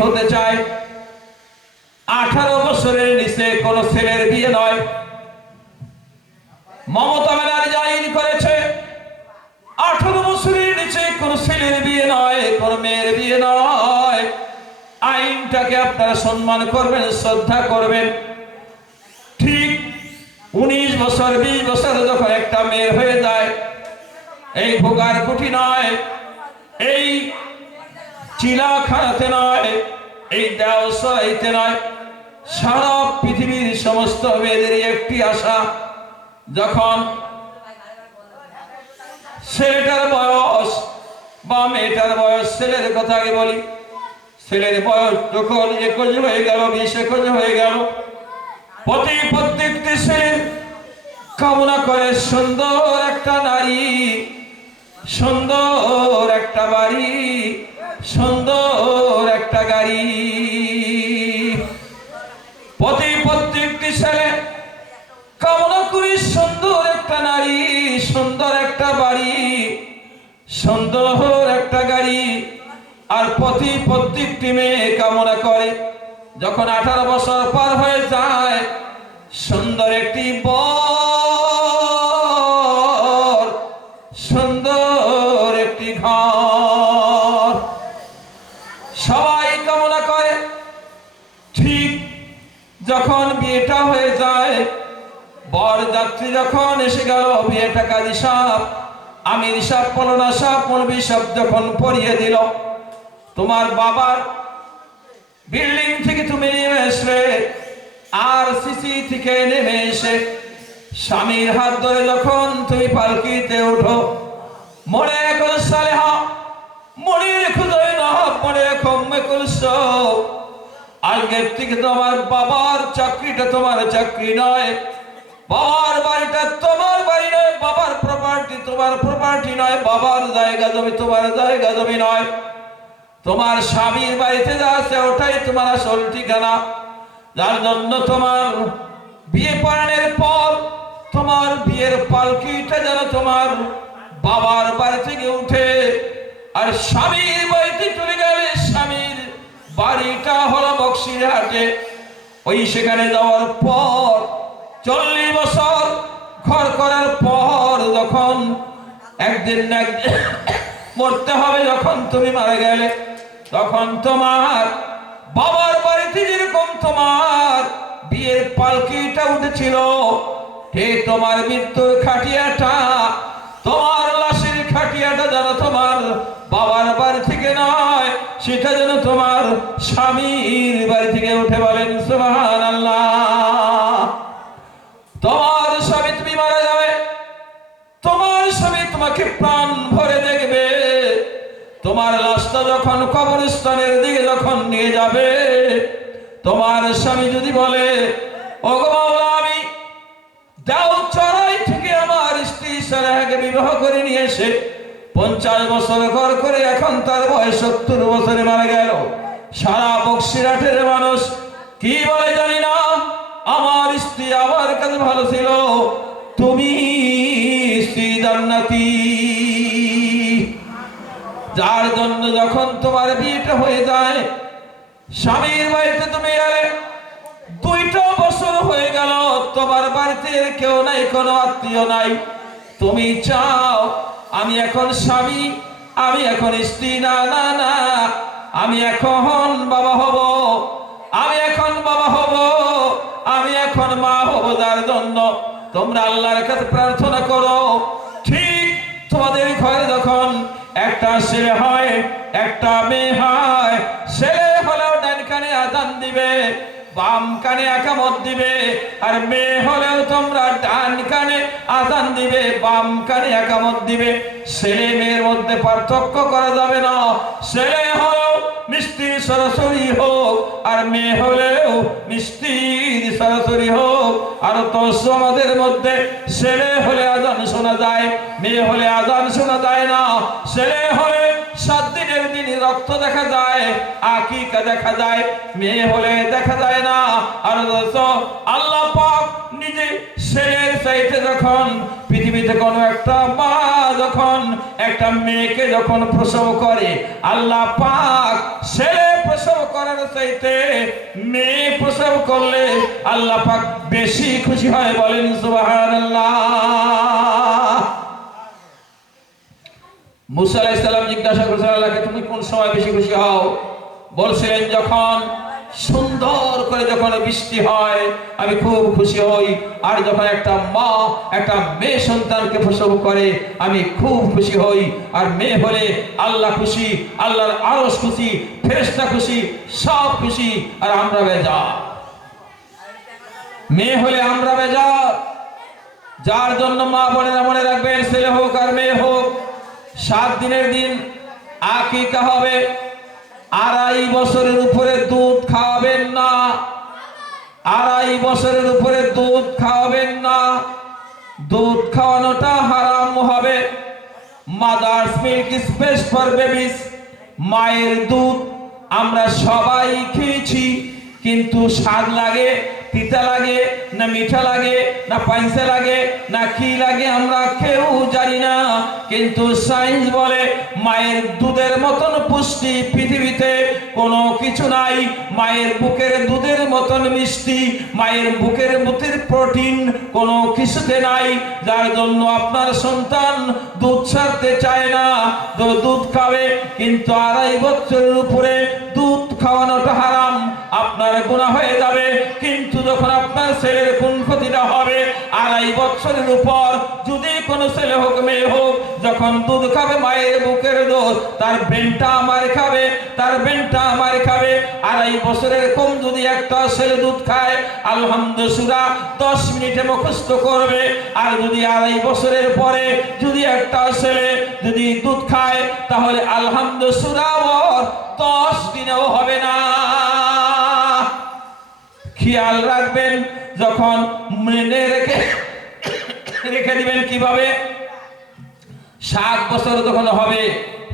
হতে চায়। আঠারো বছরের নিচে কোন ছেলের বিয়ে নয়। মমতা ব্যানার্জি আইন করেছে। আঠারো বছরের নিচে কোন ছেলের বিয়ে নয়, কোন মেয়ের বিয়ে নয়। আইনটাকে আপনারা সম্মান করবেন, শ্রদ্ধা করবেন। ঠিক উনিশ বছর, বিশ বছর যখন একটা মেয়ের হয়ে যায়, এই ভোগার কুটি নয়। এই চিলাখানাতে নয়, এই দেওসরাইতে নয়। সারা পৃথিবীর সমস্ত মেয়েদের একটি আশা, যখন ছেলেটার বয়স বা মেয়েটার বয়স, ছেলের কথা আগে বলি। ছেলের বয়স যখন একুশ হয়ে গেল, বিশ একুশ হয়ে গেল, প্রতি প্রত্যেকটি ছেলের কামনা করে সুন্দর একটা নারী, সুন্দর একটা বাড়ি সুন্দর একটা গাড়ি। প্রতি প্রত্যেকটি ছেলে কামনা করি সুন্দর একটা নারী, সুন্দর একটা বাড়ি, সুন্দর একটা গাড়ি। আর প্রতি প্রত্যেকটি মেয়ে কামনা করে, যখন আঠারো বছর পার হয়ে যায়, সুন্দর একটি বর যখন বিয়েটা হয়ে যায় বর যাত্রী যখন এসে গেল, বিয়েটা কাজী সাপ আমির সাপ পলনা সাপ মলবি সাপ যখন পরিয়ে দিল। তোমার বাবার বিল্ডিং থেকে তুমি নেমে এসলে, আর সিসি থেকে নেমে এসে স্বামীর হাত ধরে যখন তুমি পালকিতে উঠো, মনে কর সালেহ মনে না মনে রেখো মেকুলস আজকের থেকে তোমার বাবার চাকরিটা তোমার চাকরি নয়। বাবার বাড়িটা তোমার বাড়ি নয়, বাবার প্রপার্টি তোমার প্রপার্টি নয়, বাবার জায়গা জমি তোমার জায়গা জমি নয়। তোমার স্বামীর বাড়িতে যা আছে ওটাই তোমার আসল ঠিকানা। যার জন্য তোমার বিয়ে পড়ানোর পর তোমার বিয়ের পালকিটা যেন তোমার বাবার বাড়ি থেকে উঠে, আর স্বামীর বাড়িতে চলে গেলে বাড়িটা হলো বক্সিরহাটে। ওই সেখানে যাওয়ার পর, চল্লিশ বছর ঘর করার পর যখন একদিন না একদিন মরতে হবে যখন তুমি মারা গেলে, তখন তোমার বাবার বাড়িতে যেরকম তোমার বিয়ের পালকিটা উঠেছিল হে তোমার মৃত্যুর খাটিয়াটা, তোমার লাশের খাটিয়াটা যেন তোমার বাবার বাড়ি থেকে নয় সেটা যেন তোমার স্বামীর বাড়ি থেকে উঠে বলেন সুবহান তোমার স্বামী তুমি মারা যাবে, তোমার স্বামী তোমাকে প্রাণ ভরে দেখবে, তোমার লাশটা যখন কবরস্থানের দিকে যখন নিয়ে যাবে, তোমার স্বামী যদি বলে ও গো মাওলা, আমি দাও চড়াই থেকে আমার স্ত্রী সারাহাকে বিবাহ করে নিয়ে এসে পঞ্চাশ বছর ঘর করে এখন তার বয়স সত্তর বছরে মারা গেল। সারা বক্সিরাটের মানুষ কি বলে জানি না? আমার স্ত্রী আমার কাছে ভালো ছিল। তুমি স্ত্রী জান্নাতি। যার জন্য যখন তোমার বিয়েটা হয়ে যায়, স্বামীর বাড়িতে তুমি এলে দুইটা বছর হয়ে গেল, তোমার বাড়িতে কেউ নাই, কোনো আত্মীয় নাই। তুমি চাও, আমি এখন স্বামী, আমি এখন স্ত্রী, না না না, আমি এখন বাবা হব, আমি এখন বাবা হব, আমি এখন মা হব যার জন্য। তোমরা আল্লাহর কাছে প্রার্থনা করো। ঠিক তোমাদের ঘরে যখন একটা ছেলে হয়, একটা মেয়ে হয়, ছেলে হলেও ডান কানে আদান দিবে। বাম কানে একামত দিবে, আর মেয়ে হলেও তোমরা ডান কানে আদান দিবে, বাম কানে একামত দিবে। ছেলে মেয়ের মধ্যে পার্থক্য করা যাবে না। ছেলে হলেও মিষ্টি সরাসরি হোক, আর মেয়ে হলেও মিষ্টি সরাসরি হোক। আর তো আমাদের মধ্যে ছেলে হলে আজান শোনা যায়, মেয়ে হলে আজান শোনা যায় না। ছেলে হলে রক্ত দেখা যায়, আকিকা দেখা যায়, মেয়ে হলে দেখা যায় না। আর আল্লাহ পাক নিজে ছেলের চাইতে যখন পৃথিবীতে কোনো একটা মা যখন একটা মেয়েকে যখন প্রসব করে, আল্লাহ পাক ছেলে প্রসব করার চাইতে মেয়ে প্রসব করলে আল্লাহ পাক বেশি খুশি হয় বলেন সুবহানাল্লাহ। মুসা আলাইহিস সালাম জিজ্ঞাসা করেছেন, আল্লাহকে তুমি কোন সময় বেশি খুশি হও? বলছিলেন, যখন সুন্দর করে যখন বৃষ্টি হয়, আমি খুব খুশি হই। আর যখন একটা মা, একটা মেয়ে সন্তানকে প্রসব করে, আমি খুব খুশি হই। আর মেয়ে হলে আল্লাহ খুশি, আল্লাহর আরস খুশি, ফেরেশতা খুশি, সব খুশি। আর আমরা বেজার। মেয়ে হলে আমরা বেজার। যার জন্য মা বোনেরা মনে রাখবেন, ছেলে হোক আর মেয়ে হোক সাত দিনের দিন আকিকা হবে? আড়াই বছরের উপরে দুধ খাওয়াবেন না। আড়াই বছরের উপরে দুধ খাওয়াবেন না। দুধ খাওয়ানোটা হারাম হবে। Mother's milk space for babies. মায়ের দুধ আমরা সবাই খেয়েছি, কিন্তু স্বাদ লাগে তিতা লাগে, না মিঠা লাগে, না পাইসা লাগে, না কি লাগে আমরা কেউ জানি না। কিন্তু সায়েন্স বলে মায়ের দুধের মতন পুষ্টি পৃথিবীতে কোনো কিছু নাই। মায়ের বুকের দুধের মতন মিষ্টি, মায়ের বুকের বুকের প্রোটিন কোনো কিছুতে নাই। যার জন্য আপনার সন্তান দুধ ছাড়তে চায় না। দুধ খাবে, কিন্তু আড়াই বছরের উপরে দুধ খাওয়ানোটা হারাম। আপনার গুণা হয়ে যাবে, কিন্তু যখন আপনার ছেলের কোন ক্ষতিটা হবে আড়াই বছরের উপর যদি কোনো ছেলে হোক, মেয়ে হোক, যখন দুধ খাবে মায়ের বুকের দুধ তার বেনটা আমার খাবে, তার বেনটা আমার খাবে। আড়াই বছরের কম যদি একটা ছেলে দুধ খায়, আলহামদুলিল্লাহ দশ মিনিটে মুখস্থ করবে। আর যদি আড়াই বছরের পরে যদি একটা ছেলে যদি দুধ খায়, তাহলে আলহামদুলিল্লাহ দশ দিনেও হবে না। খেয়াল রাখবেন যখন মেনে রেখে রেখে দিবেন কীভাবে? সাত বছর যখন হবে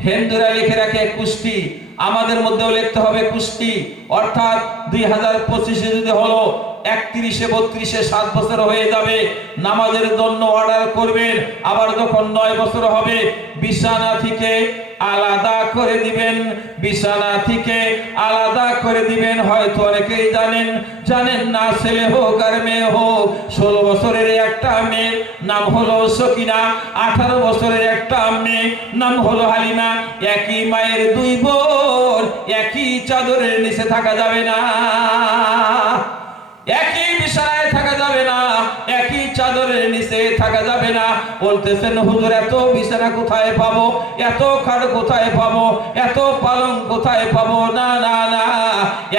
হিন্দুরা লিখে রাখে কুস্তি আমাদের মধ্যেও লিখতে হবে কুস্তি। অর্থাৎ দুই হাজার পঁচিশে যদি হলো, একত্রিশে, বত্রিশে সাত বছর হয়ে যাবে, নামাজের জন্য অর্ডার করবেন, আবার যখন নয় বছর হবে বিছানা থেকে আলাদা করে দিবেন বিছানা থেকে আলাদা করে দিবেন। হয়তো অনেকেই জানেন জানেন না, ছেলে হোক আর মেয়ে হোক, ষোলো বছরের একটা মেয়ে, নাম হলো সকিনা, আঠারো বছরের একটা মেয়ে, নাম হলো হালিমা, একই মায়ের দুই বোন। একই চাদরের নিচে থাকা যাবে না। একই বলতেছেন, হুজুর, এত বিছানা কোথায় পাবো? এত খাট কোথায় পাবো? এত পালং কোথায় পাবো? না না না,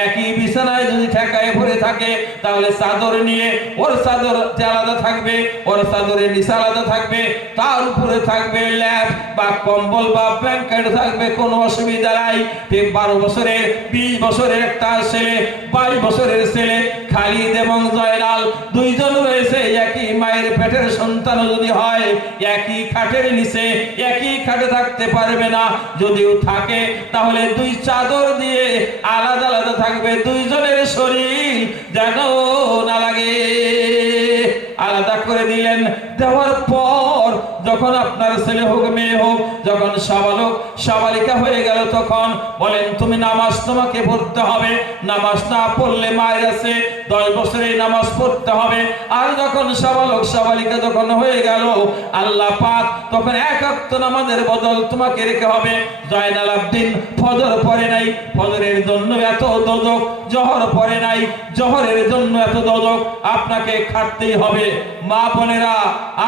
একই বিছানায় যদি ঠেকায় ভরে থাকে, তাহলে চাদর নিয়ে ওর চাদর আলাদা থাকবে, ওর চাদরের নিচে আলাদা থাকবে, তার উপরে থাকবে ল্যাপ বা কম্বল বা ব্ল্যাঙ্কেট থাকবে, কোনো অসুবিধা নাই। বারো বছরের, বিশ বছরের একটা ছেলে, বাইশ বছরের ছেলে, খালিদ এবং জয়লাল, দুইজন রয়েছে, একই মায়ের পেটের সন্তান যদি হয় একই খাটের নিচে একই খাটে থাকতে পারবে না। যদিও থাকে, তাহলে দুই চাদর দিয়ে আলাদা আলাদা থাকবে দুইজনের শরীর। যেন না লাগে। আলাদা করে দিলেন, দেওয়ার পর যখন আপনার ছেলে হোক, মেয়ে হোক, যখন সাবালক, সাবালিকা হয়ে গেল তখন বলেন, তুমি নামাজ তোমাকে পড়তে হবে। নামাজ না পড়লে মায়ের আছে দশ বছরে নামাজ পড়তে হবে। আর যখন সাবালক, সাবালিকা যখন হয়ে গেল, আল্লাহ পাক তখন একাত্ম নামাজের বদল তোমাকে রেখে হবে। জয়নাল আব্দিন ফজর পরে নাই। ফজরের জন্য এত দোজক, জহর পরে নাই। জহরের জন্য এত দোজক আপনাকে খাটতেই হবে। মা বোনেরা,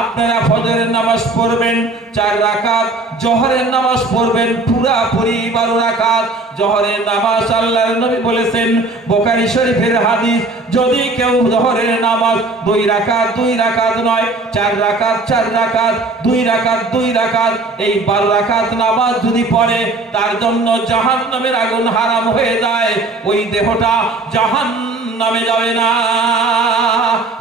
আপনারা ফজরের নামাজ পড়বেন চার রাকাত, জহরের নামাজ পড়বেন পুরাপুরি বারো রাকাত। জহরের নামাজ আল্লাহর নবী বলেছেন বোকারি শরীফের হাদিস, যদি কেউ জহরের নামাজ দুই রাকাত দুই রাকাত নয়, চার রাকাত চার রাকাত, দুই রাকাত দুই রাকাত, এই বারো রাকাত নামাজ যদি পড়ে, তার জন্য জাহান্নামের আগুন হারাম হয়ে যায়। ওই দেহটা জাহান নামে যাবে না।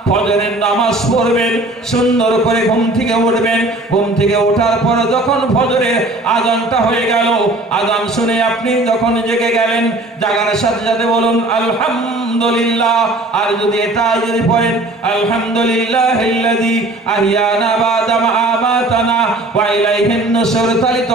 ফজরের নামাজ পড়বেন, সুন্দর করে ঘুম থেকে উঠবেন। ঘুম থেকে ওঠার পর যখন ফজরের আজানটা হয়ে গেল, আজান শুনে আপনি যখন জেগে গেলেন, জাগার সাথে সাথে বলুন, আলহামদুলিল্লাহ। আর যদি এটা যদি পড়েন, আলহামদুলিল্লাহ আহিয়ানা বাদা মা আমাতানা ওয়া ইলাইহিন নুশুর তালিত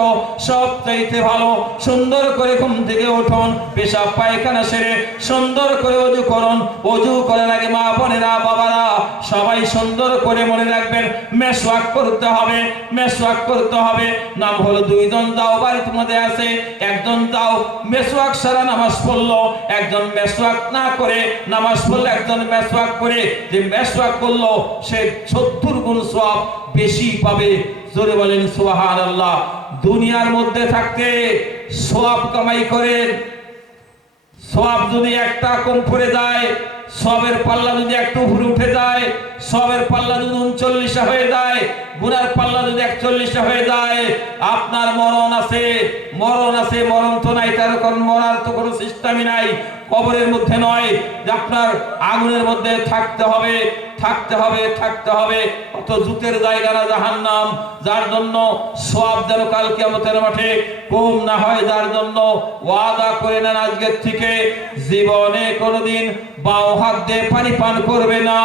সব চাইতে ভালো, সুন্দর করে ঘুম থেকে উঠুন, পেশাব পায়খানা সেরে সুন্দর করে অজু করুন অজু করার আগে মা বোনেরা, বাবারা, সবাই সুন্দর করে মনে রাখবেন, মেসওয়াক করতে হবে, মেসওয়াক করতে হবে। নাম হলো দুইজন যাও বাড়ির মধ্যে আছে, একজন যাও মেসওয়াক সারা নামাজ পড়ল, একজন মেসওয়াক না করে নামাজ পড়ল, একজন মেসওয়াক করে যে মেসওয়াক করল, সে সত্তর গুণ সব বেশি পাবে। জোরে বলেন সুবহান আল্লাহ দুনিয়ার মধ্যে থাকতে সব কামাই করেন সব যদি একটা কম পড়ে যায়, সবের পাল্লা যদি একটু উপরে উঠে যায়, সবের পাল্লা যদি উনচল্লিশে হয়ে যায়, গুনার পাল্লা যদি একচল্লিশে হয়ে যায়, আপনার মরণ আছে মরণ আছে, মরণ তো নাই, তার কারণ মরার তো কোনো সিস্টেমই নাই, কবরের মধ্যে নয়, যে আপনার আগুনের মধ্যে থাকতে হবে। থাকতে হবে থাকতে হবে। অত জুতের জায়গা না জাহান্নাম। যার জন্য সব যেন কালকে আমাদের মাঠে। কম না হয় যার জন্য। ওয়াদা করে নেন আজকের থেকে। জীবনে কোনোদিন বাও হাত দিয়ে পানি পান করবে না।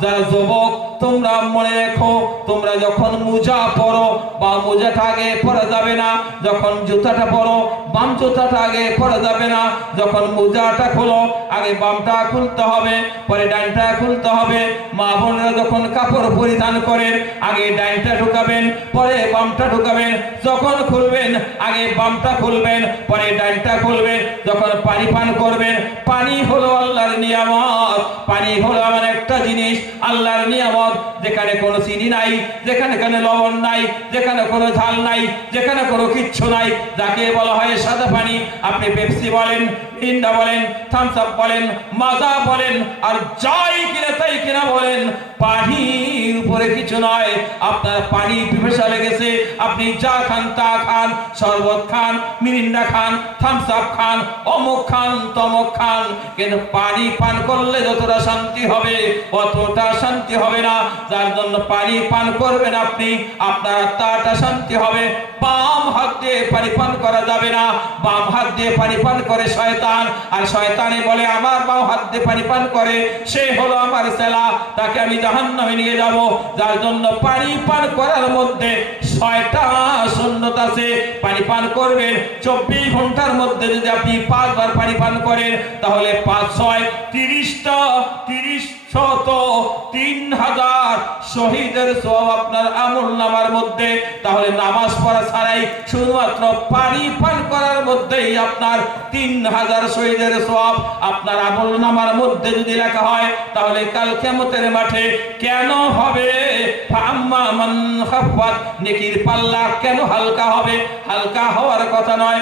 যারা যুবক, তোমরা মনে রেখো, তোমরা যখন মোজা পরো, বা মোজাটা আগে পরা যাবে না, যখন জুতাটা পরো, বাম জুতাটা আগে পরা যাবে না, যখন মোজাটা খোলো, আগে বামটা খুলতে হবে, পরে ডানটা খুলতে হবে। মা বোনেরা যখন কাপড় পরিধান করেন, আগে ডাইনটা ঢুকাবেন, পরে বামটা ঢুকাবেন, যখন খুলবেন, আগে বামটা খুলবেন, পরে ডাইনটা খুলবেন, যখন পানি পান করবেন, পানি হলো আল্লাহর নিয়ামত। পানি হলো এমন একটা জিনিস, আল্লাহর নিয়ামত, যেখানে কোনো চিনি নাই, যেখানে কোনো লবণ নাই, যেখানে কোনো ঝাল নাই, যেখানে কোনো কিচ্ছু নাই। যাকে বলা হয় সাদা পানি, আপনি পেপসি বলেন ইন্ডা বলেন থামস আপ বলেন, মাজা বলেন, আর যাই কিনা তাই কিনা বলেন পানির উপরে কিছু নয়। আপনার পানি পিপাসা লেগেছে। আপনি যা খান তা খান, শরবত খান, মিরিন্ডা খান থামস আপ খান, অমুক খান, তমুক খান। কিন্তু পানি পান করলে যতটা শান্তি হবে, অতটা শান্তি হবে না। যার জন্য পানি পান করবেন আপনি, আপনার আত্মাটা শান্তি হবে। বাম হাত দিয়ে পানি পান করা যাবে না। বাম হাত দিয়ে পানি পান করে শয়তান। আর শয়তানে বলে, আমার বাম হাত দিয়ে পানি পান করে, সে হলো আমার সেলা তাকে আমি জাহান্নামে নিয়ে যাব। যার জন্য পানি পান করার মধ্যে ছয়টা সুন্নত আছে। পানি পান করবেন, চব্বিশ ঘণ্টার মধ্যে যদি আপনি পাঁচবার পানি পান করেন, তাহলে পাঁচ, ছয়, তিরিশটা, তিরিশ শত তিন হাজার শহীদের সব আপনার আমল নামার মধ্যে, তাহলে নামাজ পড়া ছাড়াই শুধুমাত্র পানি পান করার মধ্যেই আপনার তিন হাজার শহীদের সব আপনার আমল নামার মধ্যে যদি লেখা হয়, তাহলে কাল কেমতের মাঠে কেন হবে? নেকির পাল্লা কেন হালকা হবে? হালকা হওয়ার কথা নয়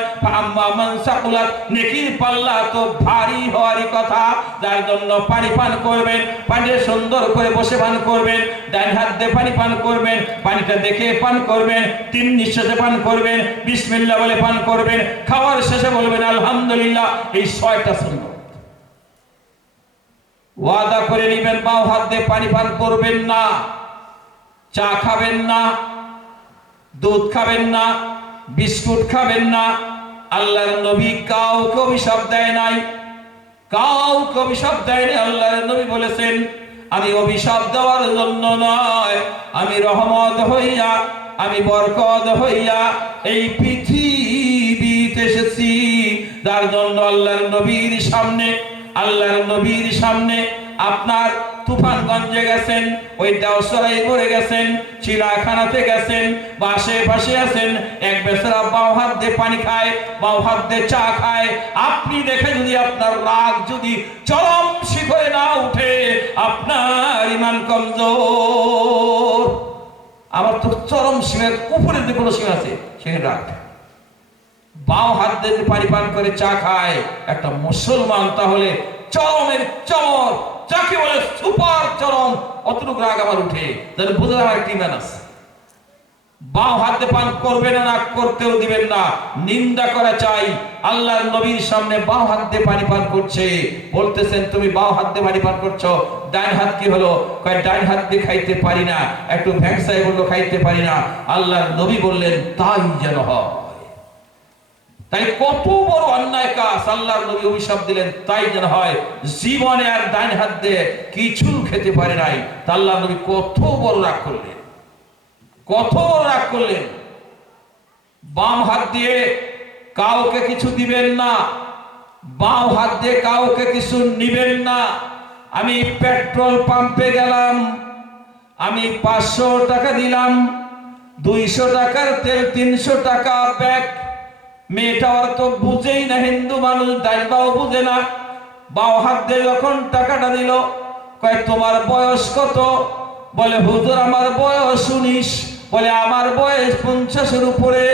নেকির পাল্লা তো ভারী হওয়ারই কথা, যার জন্য পানি পান করবেন। পানি সুন্দর করে বসে পান করবেন, ডান হাত দিয়ে পানি পান করবেন, পানিটা দেখে পান করবেন, তিন নিঃশ্বাসে পান করবেন, বিসমিল্লাহ বলে পান করবেন, খাওয়ার শেষে বলবেন, আলহামদুলিল্লাহ, এই ছয়টা সুন্দর ওয়াদা করে নেবেন বাও হাত দিয়ে পানি পান করবেন না, চা খাবেন না, দুধ খাবেন না, বিস্কুট খাবেন না, আল্লাহর নবী কাউকে অভিশাপ দেয় নাই। কাউকে অভিশাপ দেয়নি আল্লাহর নবী বলেছেন, আমি অভিশাপ দেওয়ার জন্য নয়। আমি রহমত হইয়া, আমি বরকত হইয়া এই পৃথিবীতে এসেছি। যার জন্য আল্লাহর নবীর সামনে, আল্লাহর নবীর সামনে আপনার তুফানগঞ্জে গেছেন, ওই দেওসরাই করে গেছেন চিলাখানাতে গেছেন, বা আশেপাশে আছেন, এক বেচারা বাও হাত দিয়ে পানি খায়, বাও হাত দিয়ে চা খায়। আপনি দেখে যদি আপনার রাগ যদি চরম শিখরে না উঠে, আপনার ইমান কমজোর। আমার তো চরম সীমের উপরে যে কোনো সীমা আছে, সেখানে রাগ বাম হাত দিয়ে পানি পান করে চা খায়, একটা মুসলমান তাহলে চরমের চর, যাকে বলে সুপার চরম অতটুকু রাগ আমার উঠে। যেন বুঝে আমার একটি ইমান আছে হাতে পান করবেন না, করতেও দিবেন না। নিন্দা করা চাই। আল্লাহর নবীর সামনে বাও হাত দিয়ে পানি পান করছে। বলতেছেন, তুমি বাও হাত দিয়ে পানি পান করছ। ডান হাত কি হলো? কয়, ডান হাত দিয়ে খাইতে পারি না। একটু ভ্যাংসাই বলল, খাইতে পারি না। আল্লাহর নবী বললেন, তাই যেন হয়। তাই কত বড় অন্যায় কাজ আল্লাহর নবী অভিশাপ দিলেন, তাই যেন হয় জীবনে আর ডাইন হাত দিয়ে কিছু খেতে পারে নাই। তা আল্লাহর নবী কত বড় রাগ করলেন, কত বড় রাগ করলেন। বাম হাত দিয়ে কাউকে কিছু দিবেন না, বাম হাত দিয়ে কাউকে কিছু নিবেন না। আমি পেট্রোল পাম্পে গেলাম, আমি পাঁচশো টাকা দিলাম, দুইশো টাকার তেল, তিনশো টাকা ব্যাগ মেয়েটা আর তো বুঝেই না, হিন্দু মানুষ ডাইবাও বুঝে না। বাও হাত দিয়ে যখন টাকাটা দিল, কয়, তোমার বয়স কত? বলে, হুজুর, আমার বয়স উনিশ। বলে, আমার বয়স পঞ্চাশের উপরে।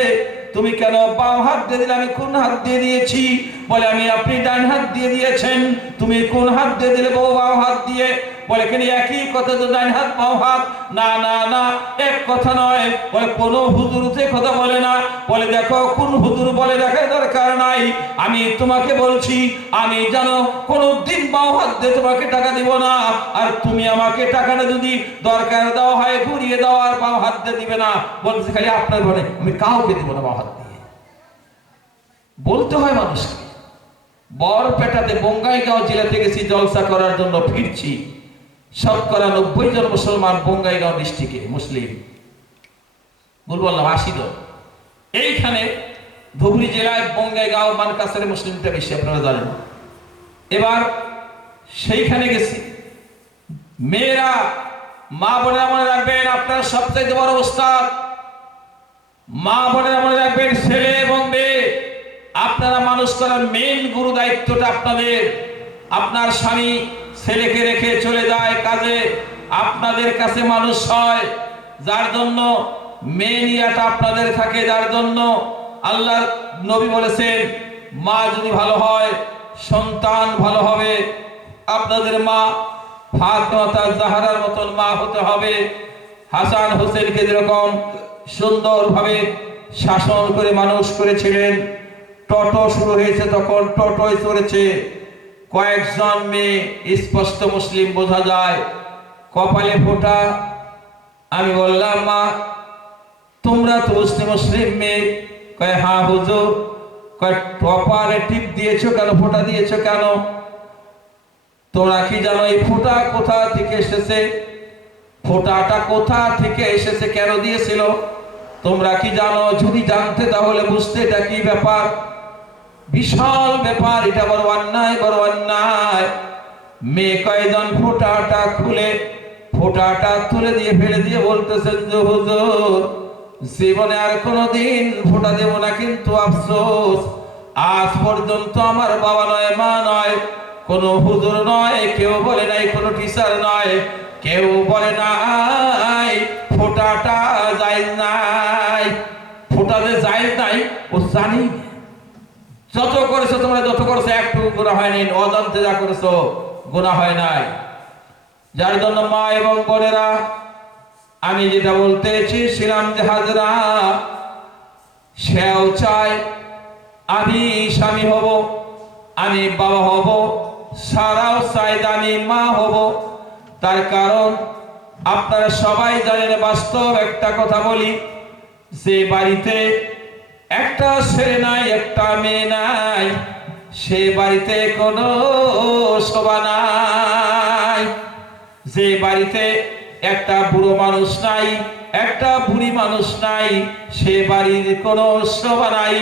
তুমি কেন বাম হাত দিয়ে দিলে? আমি কোন হাত দিয়ে দিয়েছি? বলে, আমি আপনি ডান হাত দিয়ে দিয়েছেন। তুমি কোন হাত দিয়ে দিলে বউ বাম হাত দিয়ে? বলে কেন একই কথা তো ডান হাত বাম হাত। না না না, এক কথা নয়। বলে কোন হুজুরতে কথা বলে না। বলে দেখো, কোন হুজুর বলে দেখার দরকার নাই। আমি তোমাকে বলছি, আমি জানো কোন দিন বাম হাত দিয়ে তোমাকে টাকা দিব না। আর তুমি আমাকে টাকাটা যদি দরকার দেওয়া হয়, ঘুরিয়ে দেওয়া আর বাম হাত দিয়ে দিবে না। বলছে খালি আপনার বলে, আমি কাউকে দিব না বাম হাত দিয়ে। বলতে হয় মানুষকে বরপেটাতে বঙ্গাইগাঁও জেলাতে গেছি জলসা করার জন্য ফিরছি। শতকরা নব্বই জন মুসলমান বঙ্গাইগাঁও ডিস্ট্রিক্টে মুসলিম। বলব আল্লাহ আশি জন। এইখানে ধুবড়ি জেলায় বঙ্গাইগাঁও মানকাসের মুসলিমটা বেশি, আপনারা জানেন। এবার সেইখানে গেছি। মেয়েরা, মা বোনেরা মনে রাখবেন, আপনার সবচাইতে বড় ওস্তাদ। মা বোনেরা মনে রাখবেন, ছেলে এবং মেয়ে। আপনারা মানুষ করার মেন গুরু দায়িত্বটা আপনাদের। আপনার স্বামী ছেলেকে রেখে চলে যায় কাজে। আপনাদের কাছে মানুষ হয়, যার জন্য ইয়াটা আপনাদের থাকে, যার জন্য আল্লাহ নবী বলেছেন, মা যদি ভালো হয়, সন্তান ভালো হবে। আপনাদের মা ফাতেমা জাহারার মতন মা হতে হবে। হাসান হোসেনকে যেরকম সুন্দরভাবে শাসন করে মানুষ করেছিলেন, টোটো শুরু হয়েছে তখন টোটোয় চড়েছে। কয়েকজন মেয়ে স্পষ্ট মুসলিম বোঝা যায়, কপালে ফোটা। আমি বললাম, মা, তোমরা তো মুসলিম মুসলিম মেয়ে। কয় হ্যাঁ হুজুর। কয় কপালে টিপ দিয়েছ কেন, ফোটা দিয়েছ কেন? তোমরা কি জানো এই ফোঁটা কোথা থেকে এসেছে? ফোঁটাটা কোথা থেকে এসেছে, কেন দিয়েছিল? তোমরা কি জানো? যদি জানতে তাহলে বুঝতে এটা কি ব্যাপার? বিশাল ব্যাপার, এটা বড় অন্যায় বড় অন্যায়। মেয়ে কয়জন ফোটাটা খুলে, ফোটাটা তুলে দিয়ে, ফেলে দিয়ে বলতেছেন যে হুজুর, জীবনে আর কোনোদিন ফোঁটা দেব না কিন্তু আফসোস। আজ পর্যন্ত আমার বাবা নয়, মা নয়, কোন হুজুর নয়, কেউ বলে নাই, কোন টিচার নয়, কেউ বলে নাই, ফোটাটা যায় নাই। ফোটা যে যায় নাই, ও জানি যত করেছ, তোমরা যত করেছ একটু গোনা হয়নি অজান্তে যা করেছ গোনা হয় নাই। যার জন্য মা এবং বোনেরা, আমি যেটা বলতে চেয়েছিলাম যে হাজরা, সেও চায়, আমি স্বামী হব, আমি বাবা হব, সারাও চাই যে আমি মা হব। তার কারণ, আপনারা সবাই জানেন, বাস্তব একটা কথা বলি, যে বাড়িতে একটা ছেলে নাই, একটা মেয়ে নাই, সে বাড়িতে কোনো শোভা নাই। যে বাড়িতে একটা বুড়ো মানুষ নাই একটা বুড়ি মানুষ নাই, সে বাড়ির কোনো শোভা নাই।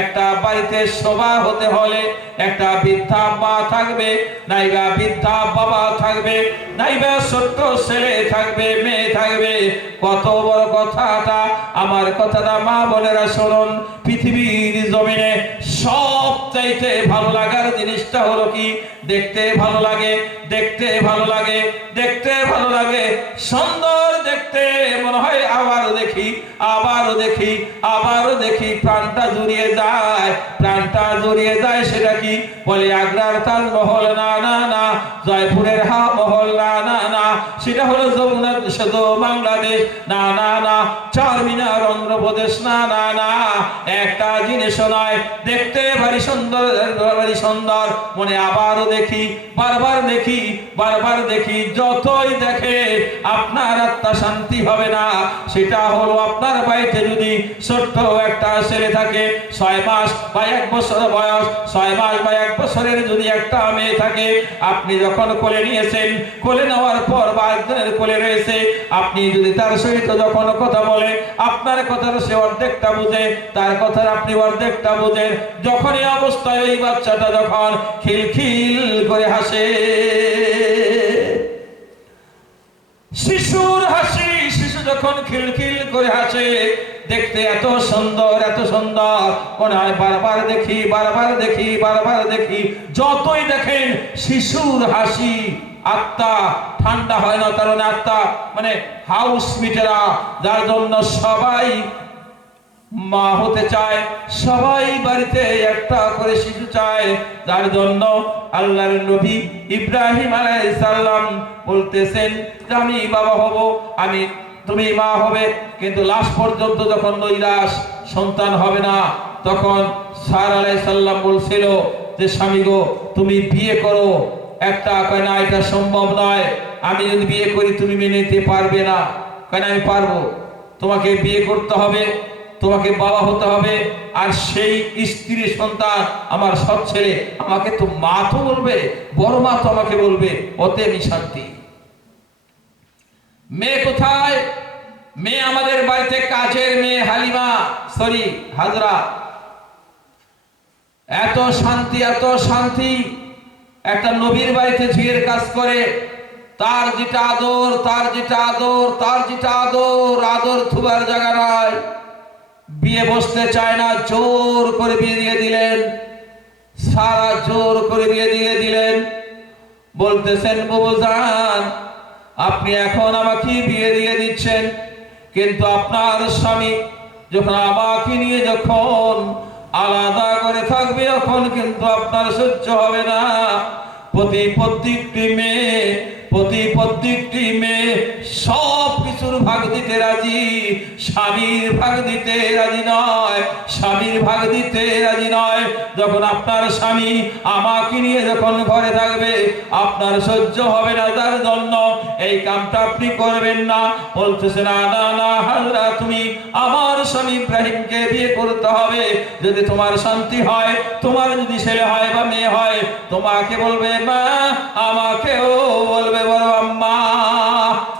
একটা বাড়িতে শোভা হতে হলে একটা বৃদ্ধা মা থাকবে, নাইবা বৃদ্ধা বাবা থাকবে, নাইবা ছোট্ট ছেলে থাকবে, মেয়ে থাকবে। কত বড় কথাটা, আমার কথাটা মা বোনেরা শুনুন। পৃথিবীর জমিনে সব চাইতে ভালো লাগার জিনিসটা হলো কি? দেখতে ভালো লাগে, দেখতে ভালো লাগে, দেখতে ভালো লাগে। সুন্দর দেখতে, মনে হয় আবারও দেখি আবারও দেখি আবারও দেখি, প্রাণটা জুড়িয়ে যায়। প্রাণটা জুড়িয়ে যায় সেটা কি? বলে আগ্রার তাজমহল না না না। জয়পুরের হা মহল, না না না। সেটা হলো যমুনা, শুধু বাংলাদেশ, না না না। চার মিনার অন্ধ্রপ্রদেশ, না না না। একটা জিনিস নয়, দেখতে ভারী সুন্দর ভারী সুন্দর। মনে আবারও দেখি, বারবার দেখি বারবার দেখি, যতই দেখে আপনার আত্মা শান্তি হবে না। সেটা হলো আপনার বাড়িতে যদি ছোট্ট একটা ছেলে থাকে, ছয় মাস বা এক বছর বয়স, ছয় মাস বা এক বছরের যদি একটা মেয়ে থাকে, আপনি যখন কোলে নিয়েছেন, কোলে নেওয়ার পর বা একজনের কোলে রয়েছে, আপনি যদি তার সহিত যখন কথা বলে, আপনার কথার সে অর্ধেকটা বুঝে, তার কথার আপনি অর্ধেকটা বুঝেন যখনই অবস্থায় ওই বাচ্চাটা যখন খিলখিল করে হাসে। শিশুর হাসি, শিশু যখন খিলখিল করে হাসে, দেখতে এত সুন্দর এত সুন্দর। মনে বারবার দেখি বারবার দেখি বারবার দেখি। যতই দেখেন, শিশুর হাসি, আত্মা, ঠান্ডা হয় না, কারণ আত্মা মানে হাউস মিটেরা। যার জন্য সবাই মা হতে চায়, সবাই বাড়িতে একটা করে শিশু চায়। যার জন্য আল্লাহর নবী ইব্রাহিম আলাইহিস সালাম বলতেছেন, যে আমি বাবা হব, আমি, তুমি মা হবে, কিন্তু লাস্ট পর্যন্ত যখন নৈরাশ, সন্তান হবে না। তখন সার আলাই সাল্লাম বলছিল যে, স্বামী গো, তুমি বিয়ে করো। একটা কয়, না, এটা সম্ভব নয়। আমি যদি বিয়ে করি, তুমি মেনে নিতে পারবে না। কেন আমি পারব। তোমাকে বিয়ে করতে হবে। তোমাকে বাবা হতে হবে, আর সেই স্ত্রী সন্তান আমার সব ছেলে আমাকে তো মা তো বলবে, বড় মা তো আমাকে বলবে ওতে আমি শান্তি। মেয়ে কোথায়? মেয়ে আমাদের বাড়িতে কাজের মেয়ে হালিমা সরি হাজরা। এত শান্তি এত শান্তি। একটা নবীর বাড়িতে ঝিয়ের কাজ করে, তার যেটা আদর, তার যেটা আদর, তার যেটা আদর আদর থুবার জায়গা নয় বিয়ে বসতে চায় না, জোর করে বিয়ে দিয়ে দিলেন। সারা জোর করে বিয়ে দিয়ে দিলেন। বলতেছেন বাবুজান আপনি এখন আমাকে বিয়ে দিয়ে দিচ্ছেন। কিন্তু আপনার স্বামী যখন আমাকে নিয়ে যখন আলাদা করে থাকবে এখন কিন্তু আপনার সহ্য হবে না। প্রতি প্রত্যেকটি মেয়ে প্রতি প্রত্যেকটি মেয়ে সব কিছুর ভাগ দিতে রাজি, স্বামীর ভাগ দিতে রাজি নয়, স্বামীর ভাগ দিতে রাজি নয়। যখন আপনার স্বামী আমাকে নিয়ে যখন ঘরে থাকবে, আপনার সহ্য হবে না তার জন্য। এই কামটা আপনি করবেন না। বলতেছে, না না না, হাজরা, তুমি আমার স্বামী ইব্রাহিমকে বিয়ে করতে হবে। যদি তোমার শান্তি হয়, তোমার যদি ছেলে হয় বা মেয়ে হয়, তোমাকে বলবে, মা, আমাকেও বলবে বড় আম্মা,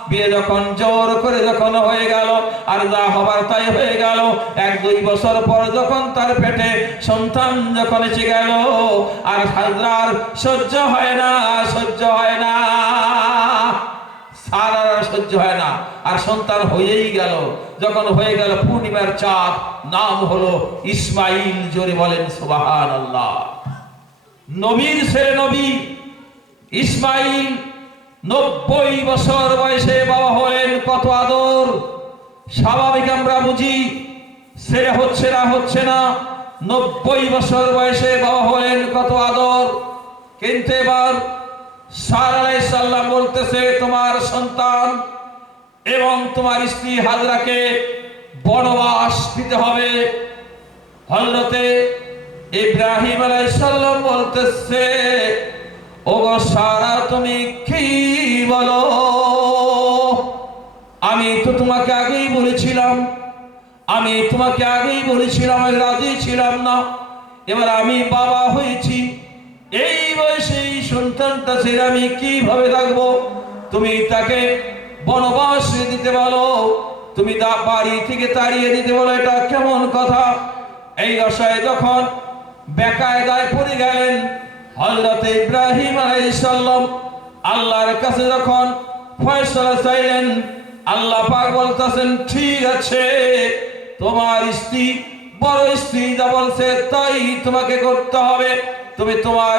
বিয়ে যখন জোর করে যখন হয়ে গেল, আর যা হবার তাই হয়ে গেল। এক দুই বছর পর যখন তার পেটে সন্তান যখন এসে গেল, আর সহ্য হয় না, সহ্য হয় না। সারা সহ্য হয় না। আর সন্তান হয়েই গেল। যখন হয়ে গেল পূর্ণিমার চাঁদ, নাম হলো ইসমাইল, জোরে বলেন নবীর ছেলে নবী, ইসমাইল নব্বই বছর বয়সে বাবা হলেন কত আদর? স্বাভাবিক আমরা বুঝি ছেলে হচ্ছে না হচ্ছে না। নব্বই বছর বয়সে বাবা হলেন কত আদর? কিন্তু এবার সার আলাইসাল্লাম বলতেছে, তোমার সন্তান এবং তোমার স্ত্রী হাজরাকে বনবাস দিতে হবে। হজরতে ইব্রাহিম আলাইসাল্লাম বলতেছে ও গো সারা, তুমি বলো, আমি তো তোমাকে আগেই বলেছিলাম, আমি তোমাকে আগেই বলেছিলাম, আমি রাজি ছিলাম না। এবার আমি বাবা হয়েছি, এই বয়সে এই সন্তানটা ছেড়ে আমি কীভাবে থাকব তুমি তাকে বনবাস দিতে বলো, তুমি তা বাড়ি থেকে তাড়িয়ে দিতে বলো, এটা কেমন কথা? এই দশায় যখন বেকায়দায় পড়ে গেলেন হজরত ইব্রাহিম আলাইসাল্লাম আল্লাহর কাছে যখন ফয়সলা চাইলেন, আল্লাহ পাক বলতেছেন, ঠিক আছে, তোমার স্ত্রী, বড় স্ত্রী যা বলছে তাই তোমাকে করতে হবে। তুমি তোমার